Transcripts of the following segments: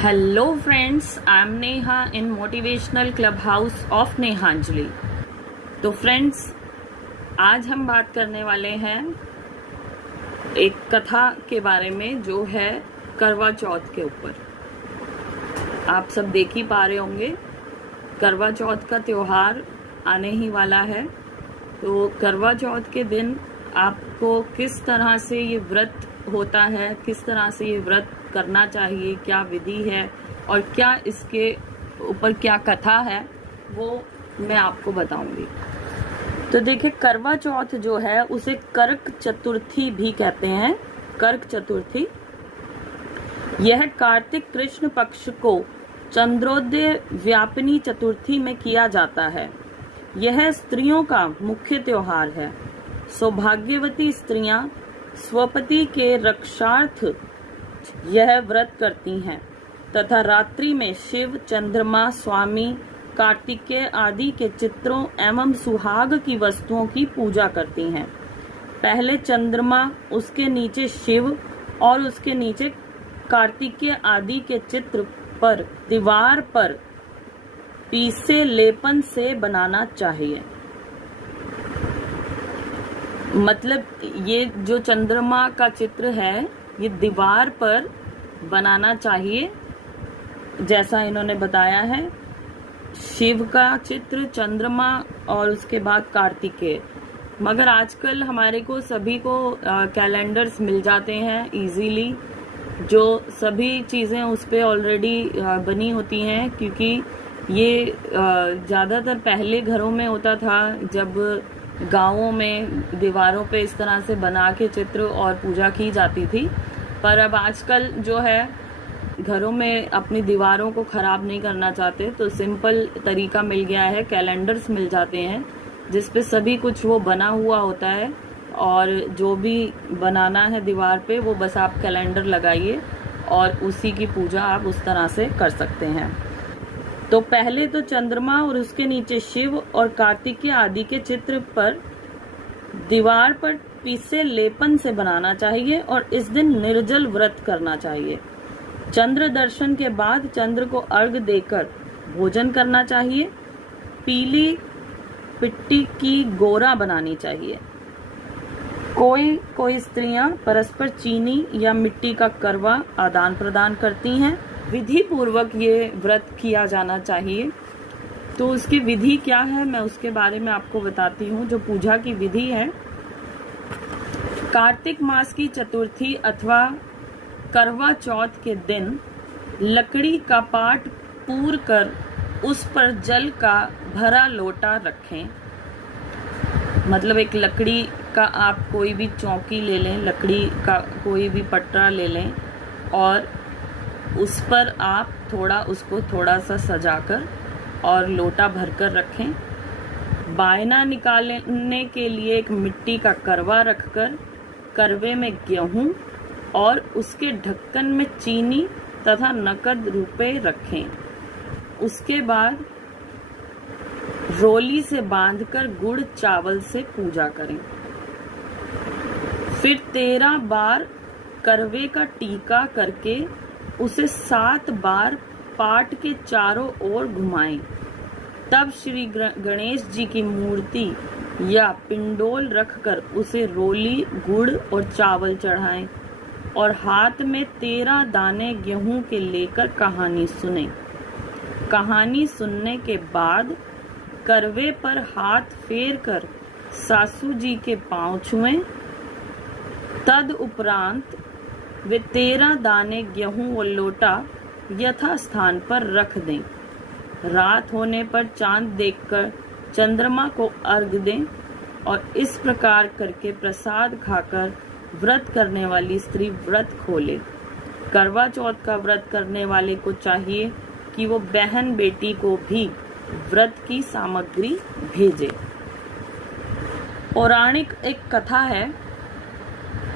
Hello friends, I am Neha in motivational club house of Nehanjali. तो friends, आज हम बात करने वाले हैं एक कथा के बारे में जो है करवा चौथ के ऊपर। आप सब देख ही पा रहे होंगे, करवा चौथ का त्योहार आने ही वाला है। तो करवा चौथ के दिन आपको किस तरह से ये व्रत होता है, किस तरह से ये व्रत करना चाहिए, क्या विधि है और क्या इसके ऊपर क्या कथा है, वो मैं आपको बताऊंगी। तो देखिए, करवा चौथ जो है उसे कर्क चतुर्थी भी कहते हैं। कर्क चतुर्थी यह कार्तिक कृष्ण पक्ष को चंद्रोदय व्यापिनी चतुर्थी में किया जाता है। यह स्त्रियों का मुख्य त्योहार है। सौभाग्यवती स्त्रियां स्वपति के रक्षार्थ यह व्रत करती हैं तथा रात्रि में शिव, चंद्रमा, स्वामी, कार्तिकेय आदि के चित्रों एवं सुहाग की वस्तुओं की पूजा करती हैं। पहले चंद्रमा, उसके नीचे शिव और उसके नीचे कार्तिकेय आदि के चित्र पर दीवार पर पीसे लेपन से बनाना चाहिए। मतलब ये जो चंद्रमा का चित्र है ये दीवार पर बनाना चाहिए, जैसा इन्होंने बताया है। शिव का चित्र, चंद्रमा और उसके बाद कार्तिकेय। मगर आजकल हमारे को सभी को कैलेंडर्स मिल जाते हैं इजीली, जो सभी चीजें उस पे ऑलरेडी बनी होती हैं, क्योंकि ये ज्यादातर पहले घरों में होता था, जब गांवों में दीवारों पे इस तरह से बना के चित्र और पूजा की जाती थी। पर अब आजकल जो है घरों में अपनी दीवारों को खराब नहीं करना चाहते, तो सिंपल तरीका मिल गया है, कैलेंडर्स मिल जाते हैं जिसपे सभी कुछ वो बना हुआ होता है, और जो भी बनाना है दीवार पे वो बस आप कैलेंडर लगाइए और उसी की पूजा आप उस तरह से कर सकते हैं। तो पहले तो चंद्रमा और उसके नीचे शिव और कार्तिकेय आदि के चित्र पर दीवार पर पीसे लेपन से बनाना चाहिए और इस दिन निर्जल व्रत करना चाहिए। चंद्र दर्शन के बाद चंद्र को अर्घ्य देकर भोजन करना चाहिए। पीली पिट्टी की गोरा बनानी चाहिए। कोई स्त्रियां परस्पर चीनी या मिट्टी का करवा आदान प्रदान करती हैं। विधि पूर्वक ये व्रत किया जाना चाहिए। तो उसकी विधि क्या है, मैं उसके बारे में आपको बताती हूँ। जो पूजा की विधि है, कार्तिक मास की चतुर्थी अथवा करवा चौथ के दिन लकड़ी का पाट पूर कर उस पर जल का भरा लोटा रखें। मतलब एक लकड़ी का आप कोई भी चौकी ले लें, लकड़ी का कोई भी पटरा ले लें और उस पर आप उसको थोड़ा सा सजाकर और लोटा भरकर रखें। बायना निकालने के लिए एक मिट्टी का करवा रखकर करवे में गेहूं और उसके ढक्कन में चीनी तथा नकद रुपए रखें। उसके बाद रोली से बांधकर गुड़ चावल से पूजा करें। फिर 13 बार करवे का टीका करके उसे 7 बार पाट के चारों ओर घुमाएं। तब श्री गणेश जी की मूर्ति या पिंडोल रखकर उसे रोली, गुड़ और चावल चढ़ाएं और हाथ में 13 दाने गेहूं के लेकर कहानी सुने। कहानी सुनने के बाद करवे पर हाथ फेर कर सासू जी के पांव छुएं। तद उपरांत वे 13 दाने गेहूं और लोटा यथा स्थान पर रख दें। रात होने पर चांद देखकर चंद्रमा को अर्घ्य दें और इस प्रकार करके प्रसाद खाकर व्रत करने वाली स्त्री व्रत खोले। करवा चौथ का व्रत करने वाले को चाहिए कि वो बहन बेटी को भी व्रत की सामग्री भेजे। पौराणिक एक कथा है,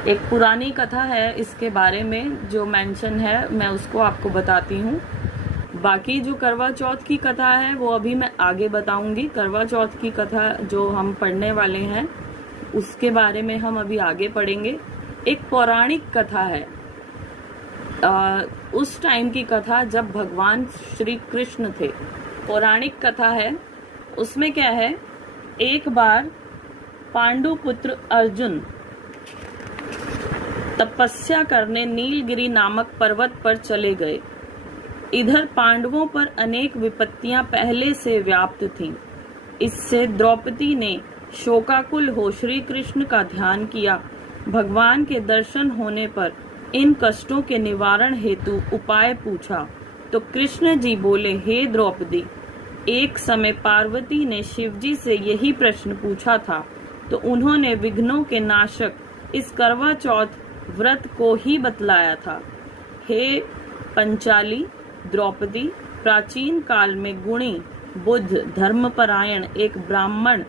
एक पुरानी कथा है इसके बारे में जो मेंशन है, मैं उसको आपको बताती हूँ। बाकी जो करवा चौथ की कथा है वो अभी मैं आगे बताऊंगी। करवा चौथ की कथा जो हम पढ़ने वाले हैं उसके बारे में हम अभी आगे पढ़ेंगे। एक पौराणिक कथा है उस टाइम की कथा जब भगवान श्री कृष्ण थे। पौराणिक कथा है। उसमें क्या है, एक बार पांडु पुत्र अर्जुन तपस्या करने नीलगिरी नामक पर्वत पर चले गए। इधर पांडवों पर अनेक विपत्तियां पहले से व्याप्त थीं। इससे द्रौपदी ने शोकाकुल हो श्री कृष्ण का ध्यान किया। भगवान के दर्शन होने पर इन कष्टों के निवारण हेतु उपाय पूछा तो कृष्ण जी बोले, हे द्रौपदी, एक समय पार्वती ने शिवजी से यही प्रश्न पूछा था तो उन्होंने विघ्नों के नाशक इस करवा चौथ व्रत को ही बतलाया था। हे पंचाली द्रौपदी, प्राचीन काल में गुणी बुद्ध धर्मपरायण एक ब्राह्मण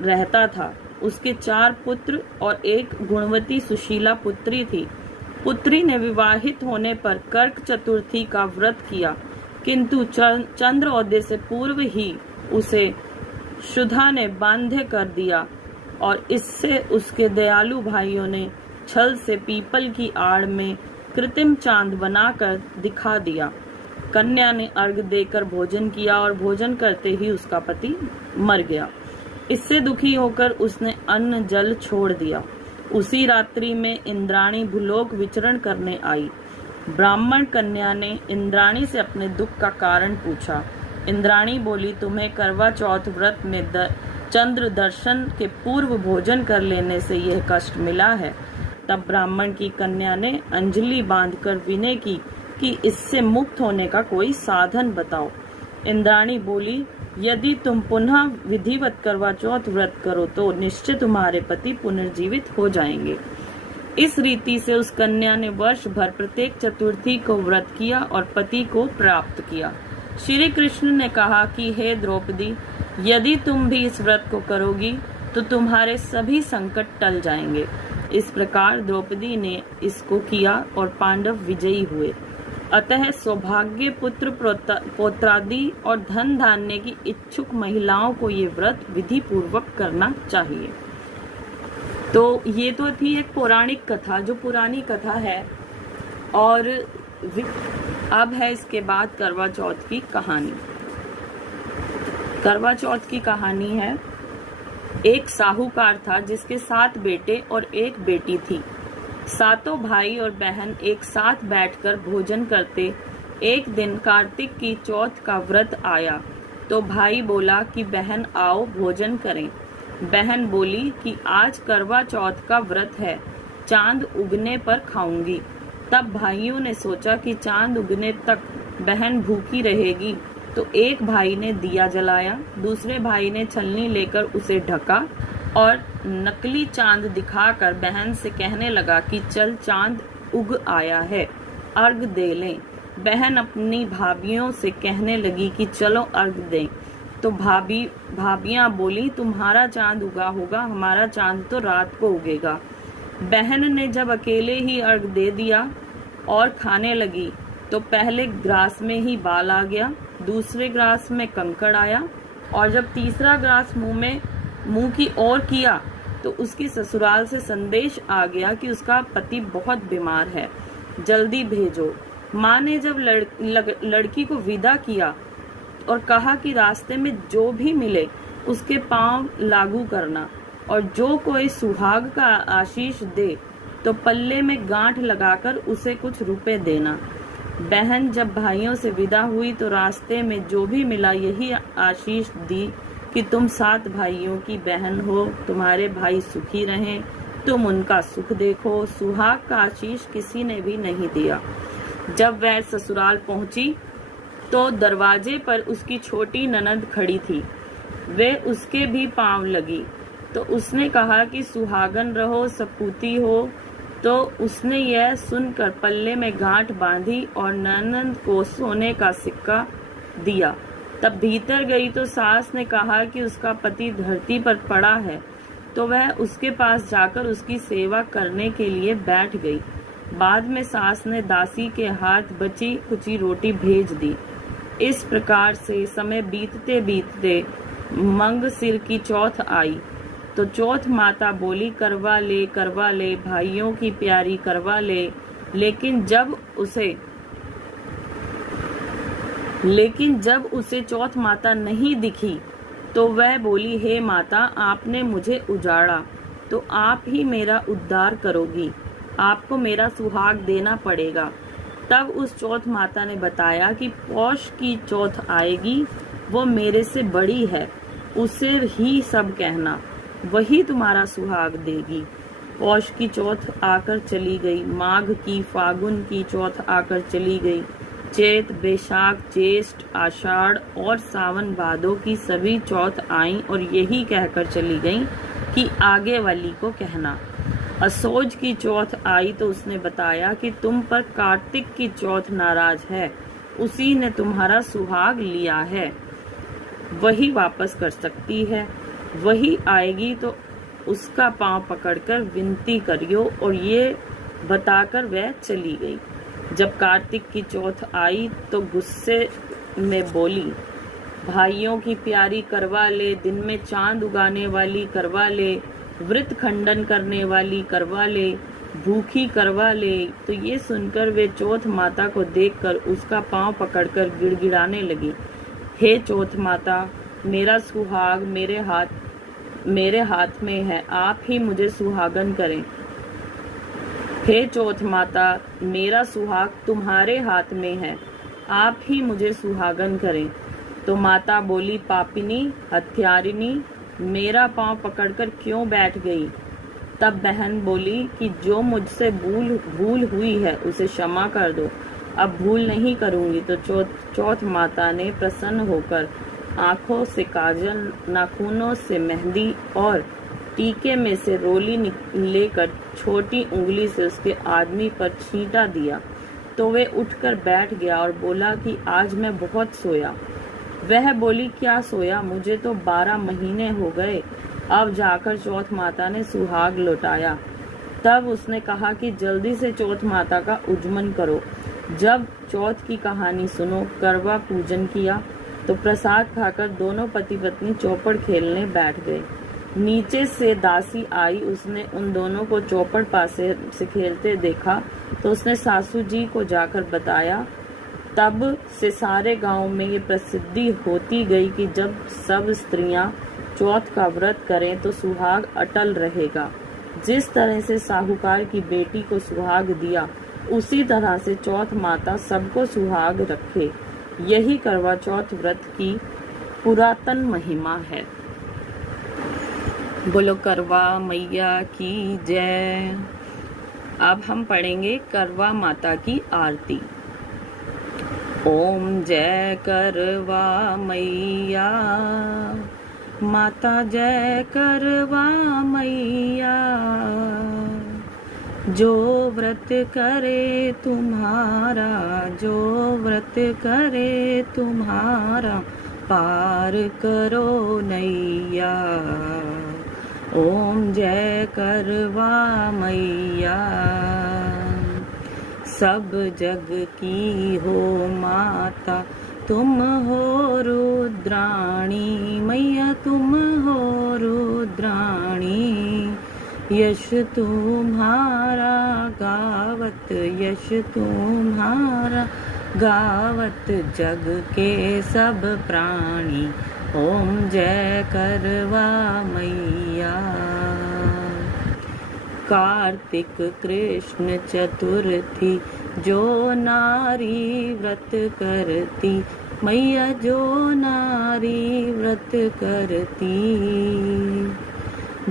रहता था। उसके 4 पुत्र और एक गुणवती सुशीला पुत्री थी। पुत्री ने विवाहित होने पर कर्क चतुर्थी का व्रत किया, किंतु चंद्रोदय से पूर्व ही उसे शुद्धा ने बांध्य कर दिया और इससे उसके दयालु भाइयों ने छल से पीपल की आड़ में कृत्रिम चांद बनाकर दिखा दिया। कन्या ने अर्घ देकर भोजन किया और भोजन करते ही उसका पति मर गया। इससे दुखी होकर उसने अन्न जल छोड़ दिया। उसी रात्रि में इंद्राणी भूलोक विचरण करने आई। ब्राह्मण कन्या ने इंद्राणी से अपने दुख का कारण पूछा। इंद्राणी बोली, तुम्हें करवा चौथ व्रत में चंद्र दर्शन के पूर्व भोजन कर लेने से यह कष्ट मिला है। तब ब्राह्मण की कन्या ने अंजलि बांधकर विनय की कि इससे मुक्त होने का कोई साधन बताओ। इंद्राणी बोली, यदि तुम पुनः विधिवत करवा चौथ व्रत करो तो निश्चय तुम्हारे पति पुनर्जीवित हो जाएंगे। इस रीति से उस कन्या ने वर्ष भर प्रत्येक चतुर्थी को व्रत किया और पति को प्राप्त किया। श्री कृष्ण ने कहा कि हे द्रौपदी, यदि तुम भी इस व्रत को करोगी तो तुम्हारे सभी संकट टल जाएंगे। इस प्रकार द्रौपदी ने इसको किया और पांडव विजयी हुए। अतः सौभाग्य पुत्र पौत्रादि और धन धान्य की इच्छुक महिलाओं को ये व्रत विधि पूर्वक करना चाहिए। तो ये तो थी एक पौराणिक कथा, जो पुरानी कथा है। और अब है इसके बाद करवा चौथ की कहानी। करवा चौथ की कहानी है, एक साहूकार था जिसके 7 बेटे और 1 बेटी थी। सातों भाई और बहन एक साथ बैठकर भोजन करते। एक दिन कार्तिक की चौथ का व्रत आया तो भाई बोला कि बहन आओ भोजन करें। बहन बोली कि आज करवा चौथ का व्रत है, चांद उगने पर खाऊंगी। तब भाइयों ने सोचा कि चांद उगने तक बहन भूखी रहेगी, तो एक भाई ने दिया जलाया, दूसरे भाई ने छलनी लेकर उसे ढका और नकली चांद दिखाकर बहन से कहने लगा कि चल चांद उग आया है, अर्घ दे लें। बहन अपनी भाभियों से कहने लगी कि चलो अर्घ दें। तो भाभियां बोली, तुम्हारा चांद उगा होगा, हमारा चांद तो रात को उगेगा। बहन ने जब अकेले ही अर्घ दे दिया और खाने लगी तो पहले ग्रास में ही बाल आ गया, दूसरे ग्रास में कंकड़ आया और जब तीसरा ग्रास मुंह की ओर किया तो उसकी ससुराल से संदेश आ गया कि उसका पति बहुत बीमार है, जल्दी भेजो। माँ ने जब लड़की को विदा किया और कहा कि रास्ते में जो भी मिले उसके पांव लागू करना और जो कोई सुहाग का आशीष दे तो पल्ले में गांठ लगाकर उसे कुछ रुपए देना। बहन जब भाइयों से विदा हुई तो रास्ते में जो भी मिला यही आशीष दी कि तुम 7 भाइयों की बहन हो, तुम्हारे भाई सुखी रहें, तुम उनका सुख देखो। सुहाग का आशीष किसी ने भी नहीं दिया। जब वह ससुराल पहुंची तो दरवाजे पर उसकी छोटी ननद खड़ी थी। वे उसके भी पांव लगी तो उसने कहा कि सुहागन रहो, सपूती हो। तो उसने यह सुनकर पल्ले में गांठ बांधी और ननद को सोने का सिक्का दिया। तब भीतर गई तो सास ने कहा कि उसका पति धरती पर पड़ा है, तो वह उसके पास जाकर उसकी सेवा करने के लिए बैठ गई। बाद में सास ने दासी के हाथ बची कुची रोटी भेज दी। इस प्रकार से समय बीतते बीतते मंगसिर की चौथ आई तो चौथ माता बोली, करवा ले भाइयों की प्यारी करवा ले। लेकिन जब उसे चौथ माता नहीं दिखी तो वह बोली, हे माता, आपने मुझे उजाड़ा तो आप ही मेरा उद्धार करोगी, आपको मेरा सुहाग देना पड़ेगा। तब उस चौथ माता ने बताया कि पौष की चौथ आएगी, वो मेरे से बड़ी है, उसे ही सब कहना, वही तुम्हारा सुहाग देगी। पौष की चौथ आकर चली गई, माघ की, फागुन की चौथ आकर चली गई, चैत, बैसाख, ज्येष्ठ, आषाढ़ और सावन भादों की सभी चौथ आईं और यही कहकर चली गईं कि आगे वाली को कहना। असोज की चौथ आई तो उसने बताया कि तुम पर कार्तिक की चौथ नाराज है, उसी ने तुम्हारा सुहाग लिया है, वही वापस कर सकती है, वही आएगी तो उसका पांव पकड़कर विनती करियो। और ये बताकर वह चली गई। जब कार्तिक की चौथ आई तो गुस्से में बोली, भाइयों की प्यारी करवा ले, दिन में चांद उगाने वाली करवा ले, व्रत खंडन करने वाली करवा ले, भूखी करवा ले। तो ये सुनकर वे चौथ माता को देखकर उसका पांव पकड़कर गिड़गिड़ाने लगी, हे चौथ माता, मेरा सुहाग मेरे हाथ में है, आप ही मुझे सुहागन करें। हे चौथ माता, मेरा सुहाग तुम्हारे हाथ में है, आप ही मुझे सुहागन करें। तो माता बोली, पापिनी, हत्यारिनी, मेरा पांव पकड़कर क्यों बैठ गई? तब बहन बोली कि जो मुझसे भूल हुई है उसे क्षमा कर दो, अब भूल नहीं करूंगी। तो चौथ माता ने प्रसन्न होकर आंखों से काजल, नाखूनों से मेहंदी और टीके में से रोली लेकर छोटी उंगली से उसके आदमी पर छींटा दिया तो वे उठकर बैठ गया और बोला कि आज मैं बहुत सोया। वह बोली, क्या सोया? मुझे तो 12 महीने हो गए। अब जाकर चौथ माता ने सुहाग लौटाया। तब उसने कहा कि जल्दी से चौथ माता का उज्जमन करो। जब चौथ की कहानी सुनो, करवा पूजन किया तो प्रसाद खाकर दोनों पति पत्नी चौपड़ खेलने बैठ गए। नीचे से दासी आई, उसने उन दोनों को चौपड़ पासे से खेलते देखा तो उसने सासू जी को जाकर बताया। तब से सारे गांव में ये प्रसिद्धि होती गई कि जब सब स्त्रियां चौथ का व्रत करें तो सुहाग अटल रहेगा। जिस तरह से साहूकार की बेटी को सुहाग दिया, उसी तरह से चौथ माता सबको सुहाग रखे। यही करवा चौथ व्रत की पुरातन महिमा है। बोलो करवा मैया की जय। अब हम पढ़ेंगे करवा माता की आरती। ओम जय करवा मैया, माता जय करवा मैया, जो व्रत करे तुम्हारा, जो व्रत करे तुम्हारा, पार करो नैया। ओम जय करवा मैया, सब जग की हो माता, तुम हो रुद्राणी मैया, तुम हो रुद्राणी। यश तुम्हारा गावत, यश तुम्हारा गावत, जग के सब प्राणी। ओम जय करवा मैया। कार्तिक कृष्ण चतुर्थी, जो नारी व्रत करती मैया, जो नारी व्रत करती,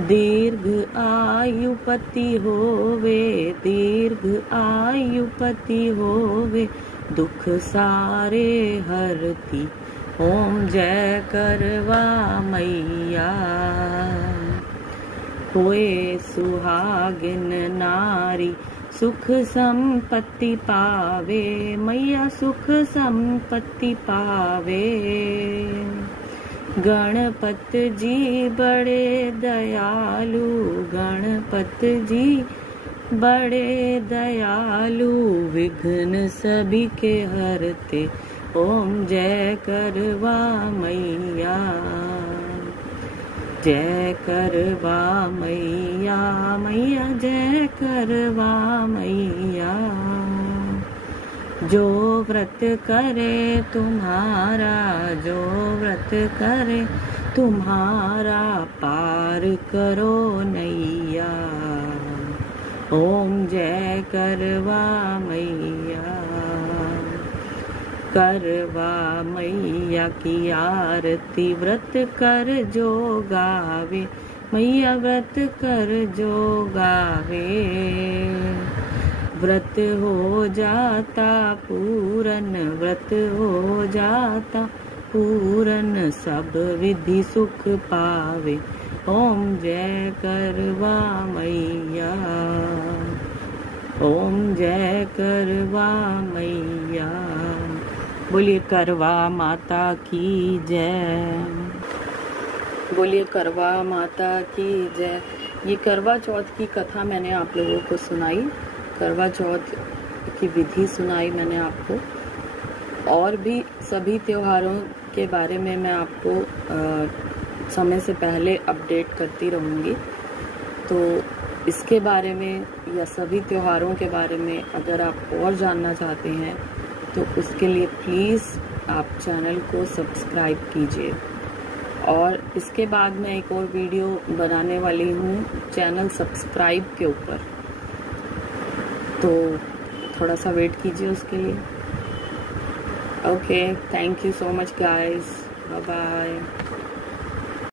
दीर्घ आयु पति होवे, दीर्घ आयु पति होवे, दुख सारे हरती। ओम जय करवा मैया। होए सुहागिन नारी, सुख संपत्ति पावे मैया, सुख संपत्ति पावे। गणपत जी बड़े दयालु, गणपत जी बड़े दयालु, विघ्न सभी के हरते। ओम जय करवा मैया, जय करवा मैया, मैया जय करवा मैया। जो व्रत करे तुम्हारा, जो व्रत करे तुम्हारा, पार करो नैया। ओम जय करवा मैया। करवा मैया की आरती, व्रत कर जो गावे, मैया व्रत कर जो गावे। व्रत हो जाता पूरन, व्रत हो जाता पूरन, सब विधि सुख पावे। ओम जय करवा मैया। ओम जय करवा मैया। बोलिए करवा माता की जय। बोलिए करवा माता की जय। ये करवा चौथ की कथा मैंने आप लोगों को सुनाई, करवा चौथ की विधि सुनाई मैंने आपको, और भी सभी त्योहारों के बारे में मैं आपको समय से पहले अपडेट करती रहूँगी। तो इसके बारे में या सभी त्योहारों के बारे में अगर आप और जानना चाहते हैं तो उसके लिए प्लीज़ आप चैनल को सब्सक्राइब कीजिए। और इसके बाद मैं एक और वीडियो बनाने वाली हूँ चैनल सब्सक्राइब के ऊपर, तो थोड़ा सा वेट कीजिए उसके लिए। Okay, thank you so much guys, bye bye.